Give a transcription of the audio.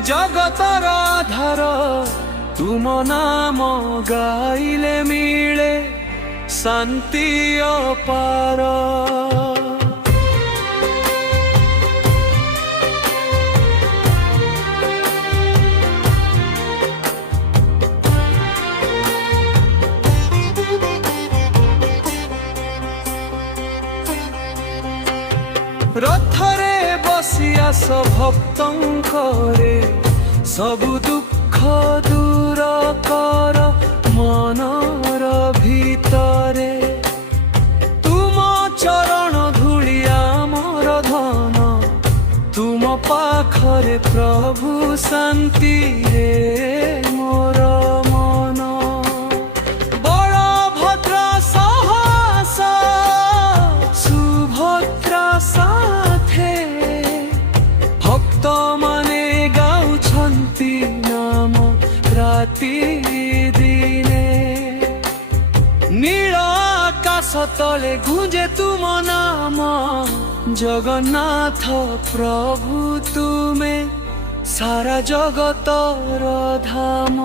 जगतर आधार तुम नाम गाइले मिले शांति अपार। रथरे बसी आस भक्तंकरे सबु दुख दूर कर मनर भितरे। तुम चरण धूलिया मोर धन तुम पाखरे प्रभु शांति रे मोर मन। बलभद्र साहस सुभद्रा साथे भक्त माने गाउछन्ति नाम राति दिने। नील आकाश तले गुंजे तुम नाम जगन्नाथ प्रभु तुमे सारा जगतर धाम।